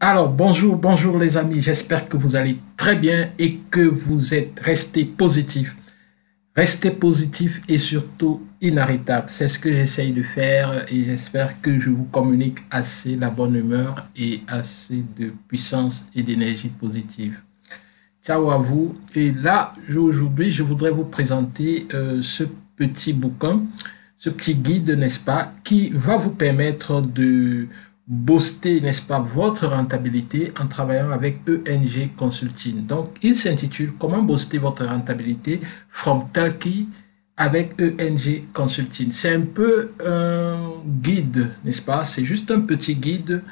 Alors, bonjour les amis, j'espère que vous allez très bien et que vous êtes restés positifs. Restez positifs et surtout inarrêtables. C'est ce que j'essaye de faire et j'espère que je vous communique assez la bonne humeur et assez de puissance et d'énergie positive. Ciao à vous. Et là, aujourd'hui, je voudrais vous présenter ce petit bouquin, ce petit guide, n'est-ce pas, qui va vous permettre de booster, n'est-ce pas, votre rentabilité en travaillant avec ENG Consulting. Donc, il s'intitule Comment booster votre rentabilité from Turkey avec ENG Consulting. C'est un peu un guide, n'est-ce pas? C'est juste un petit guide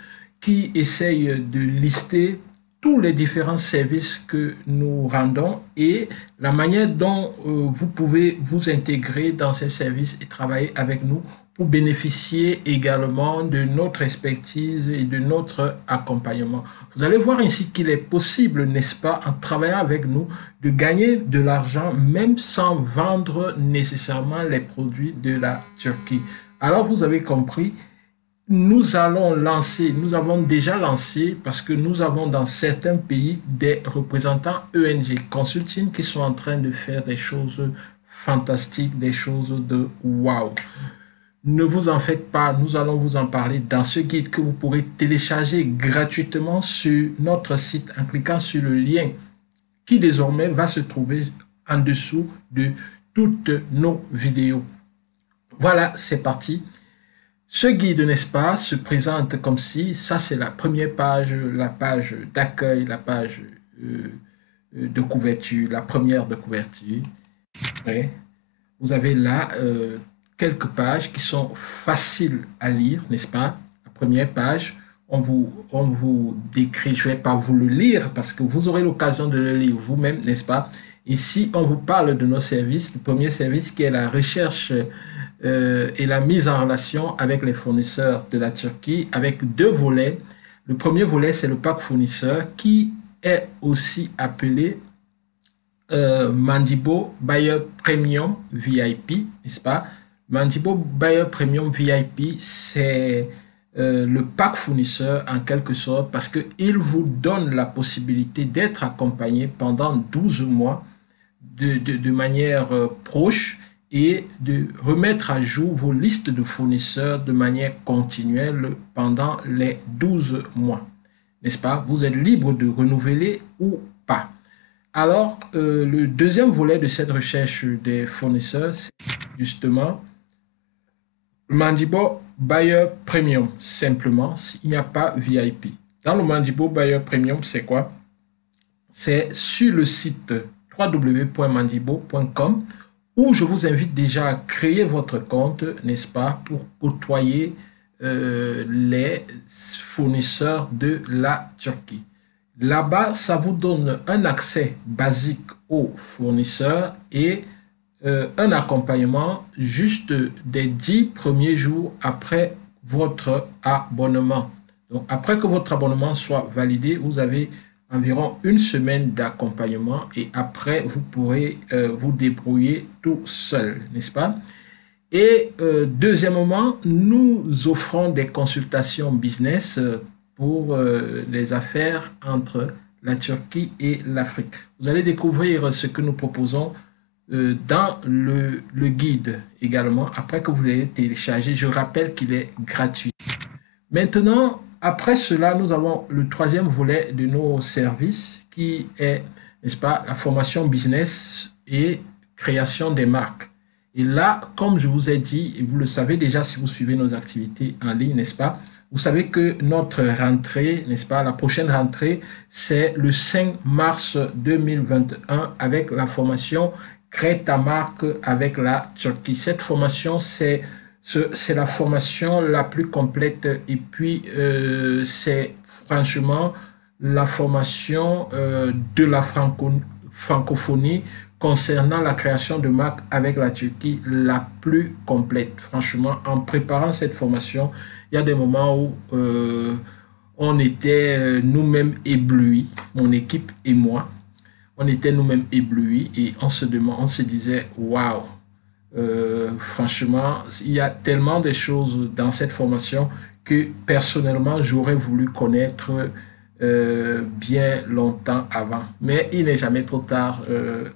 qui essaye de lister tous les différents services que nous rendons et la manière dont vous pouvez vous intégrer dans ces services et travailler avec nous pour bénéficier également de notre expertise et de notre accompagnement. Vous allez voir ainsi qu'il est possible, n'est-ce pas, en travaillant avec nous, de gagner de l'argent même sans vendre nécessairement les produits de la Turquie. Alors, vous avez compris, nous avons déjà lancé, parce que nous avons dans certains pays des représentants ENG Consulting qui sont en train de faire des choses fantastiques, des choses de wow. Ne vous en faites pas, nous allons vous en parler dans ce guide que vous pourrez télécharger gratuitement sur notre site en cliquant sur le lien qui désormais va se trouver en dessous de toutes nos vidéos. Voilà, c'est parti. Ce guide, n'est-ce pas, se présente comme si, ça c'est la page d'accueil, la page de couverture, la première de couverture. Après, vous avez là quelques pages qui sont faciles à lire, n'est-ce pas? La première page, on vous décrit, je ne vais pas vous le lire parce que vous aurez l'occasion de le lire vous-même, n'est-ce pas? Ici, on vous parle de nos services. Le premier service qui est la recherche et la mise en relation avec les fournisseurs de la Turquie avec deux volets. Le premier volet, c'est le pack fournisseur qui est aussi appelé Mandibo Buyer Premium VIP, n'est-ce pas? Mandibo Buyer Premium VIP, c'est le pack fournisseur en quelque sorte parce qu'il vous donne la possibilité d'être accompagné pendant 12 mois de manière proche et de remettre à jour vos listes de fournisseurs de manière continuelle pendant les 12 mois. N'est-ce pas? Vous êtes libre de renouveler ou pas. Alors, le deuxième volet de cette recherche des fournisseurs, c'est justement Mandibo Buyer Premium, simplement, il n'y a pas VIP. Dans le Mandibo Buyer Premium, c'est quoi? C'est sur le site www.mandibo.com où je vous invite déjà à créer votre compte, n'est-ce pas, pour côtoyer les fournisseurs de la Turquie. Là-bas, ça vous donne un accès basique aux fournisseurs et un accompagnement juste des 10 premiers jours après votre abonnement. Donc, après que votre abonnement soit validé, vous avez environ une semaine d'accompagnement et après, vous pourrez vous débrouiller tout seul, n'est-ce pas? Et deuxièmement, nous offrons des consultations business pour les affaires entre la Turquie et l'Afrique. Vous allez découvrir ce que nous proposons dans le guide également, après que vous l'ayez téléchargé. Je rappelle qu'il est gratuit. Maintenant, après cela, nous avons le troisième volet de nos services qui est, n'est-ce pas, la formation business et création des marques. Et là, comme je vous ai dit, et vous le savez déjà si vous suivez nos activités en ligne, n'est-ce pas, vous savez que notre rentrée, n'est-ce pas, la prochaine rentrée, c'est le 5 mars 2021 avec la formation Crée ta marque avec la Turquie. Cette formation, c'est la formation la plus complète et puis c'est franchement la formation de la francophonie concernant la création de marques avec la Turquie la plus complète. Franchement, en préparant cette formation, il y a des moments où on était nous-mêmes éblouis, mon équipe et moi, on était nous-mêmes éblouis et on se disait, waouh, franchement, il y a tellement de choses dans cette formation que personnellement, j'aurais voulu connaître bien longtemps avant. Mais il n'est jamais trop tard.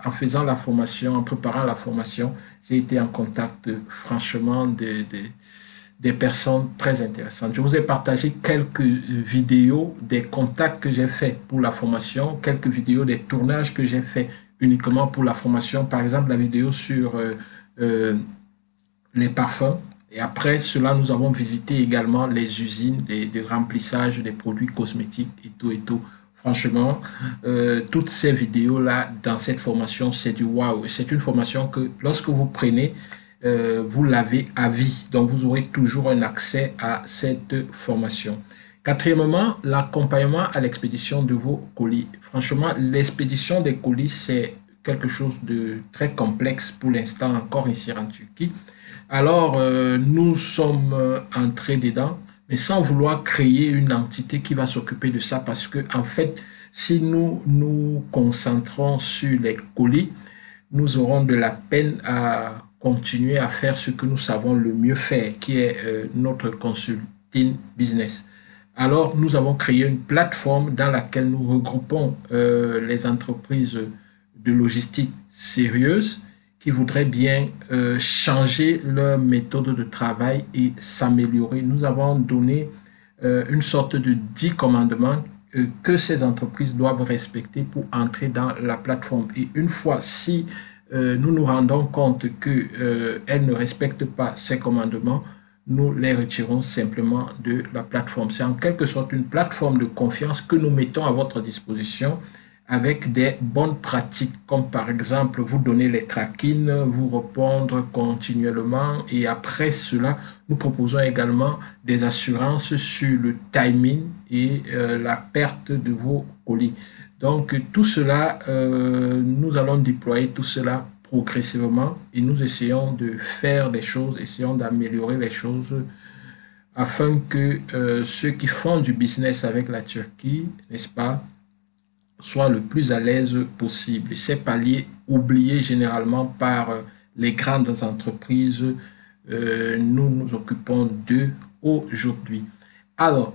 En faisant la formation, en préparant la formation, j'ai été en contact franchement des personnes très intéressantes. Je vous ai partagé quelques vidéos des contacts que j'ai faits pour la formation, quelques vidéos des tournages que j'ai faits uniquement pour la formation. Par exemple, la vidéo sur les parfums. Et après cela, nous avons visité également les usines de remplissage des produits cosmétiques et tout et tout. Franchement, toutes ces vidéos-là dans cette formation, c'est du waouh. C'est une formation que lorsque vous prenez, vous l'avez à vie. Donc, vous aurez toujours un accès à cette formation. Quatrièmement, l'accompagnement à l'expédition de vos colis. Franchement, l'expédition des colis, c'est quelque chose de très complexe pour l'instant encore ici en Turquie. Alors, nous sommes entrés dedans, mais sans vouloir créer une entité qui va s'occuper de ça, parce que, en fait, si nous nous concentrons sur les colis, nous aurons de la peine à continuer à faire ce que nous savons le mieux faire, qui est notre consulting business. Alors, nous avons créé une plateforme dans laquelle nous regroupons les entreprises de logistique sérieuses qui voudraient bien changer leur méthode de travail et s'améliorer. Nous avons donné une sorte de 10 commandements que ces entreprises doivent respecter pour entrer dans la plateforme. Et une fois, si nous nous rendons compte qu'elles ne respectent pas ces commandements, nous les retirons simplement de la plateforme. C'est en quelque sorte une plateforme de confiance que nous mettons à votre disposition avec des bonnes pratiques, comme par exemple vous donner les trackings, vous répondre continuellement, et après cela, nous proposons également des assurances sur le timing et la perte de vos colis. Donc tout cela, nous allons déployer tout cela progressivement et nous essayons de faire des choses, essayons d'améliorer les choses afin que ceux qui font du business avec la Turquie, n'est-ce pas, soient le plus à l'aise possible. Ces paliers oubliés généralement par les grandes entreprises, nous nous occupons d'eux aujourd'hui. Alors,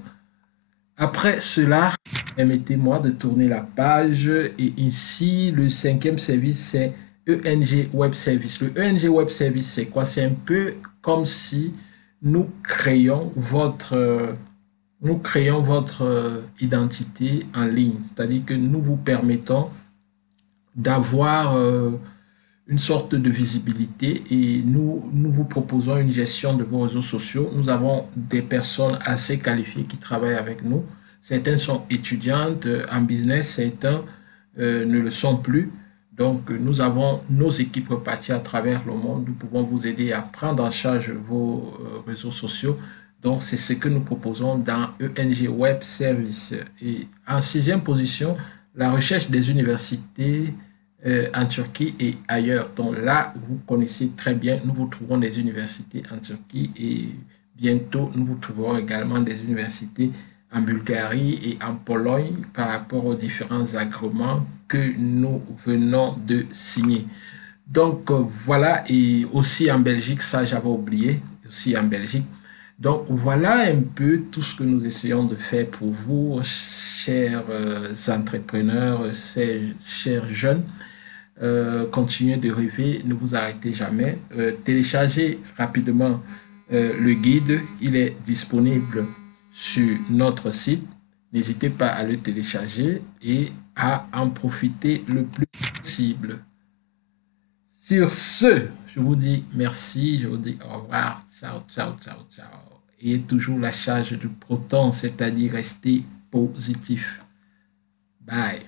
après cela, permettez-moi de tourner la page et ici, le cinquième service, c'est ENG Web Service. Le ENG Web Service, c'est quoi? C'est un peu comme si nous créons votre identité en ligne. C'est-à-dire que nous vous permettons d'avoir une sorte de visibilité et nous vous proposons une gestion de vos réseaux sociaux. Nous avons des personnes assez qualifiées qui travaillent avec nous. Certaines sont étudiantes en business, certains ne le sont plus. Donc, nous avons nos équipes reparties à travers le monde. Nous pouvons vous aider à prendre en charge vos réseaux sociaux. Donc, c'est ce que nous proposons dans ENG Web Service. Et en sixième position, la recherche des universités en Turquie et ailleurs. Donc là, vous connaissez très bien, nous vous trouvons des universités en Turquie et bientôt, nous vous trouverons également des universités en Bulgarie et en Pologne par rapport aux différents agréments que nous venons de signer. Donc voilà, et aussi en Belgique, ça j'avais oublié, aussi en Belgique. Donc voilà un peu tout ce que nous essayons de faire pour vous, chers entrepreneurs, chers jeunes. Continuez de rêver, ne vous arrêtez jamais. Téléchargez rapidement le guide, il est disponible sur notre site. N'hésitez pas à le télécharger et à en profiter le plus possible. Sur ce, je vous dis merci, je vous dis au revoir, ciao, ciao, ciao, ciao. Et toujours la charge de proton, c'est-à-dire rester positif. Bye.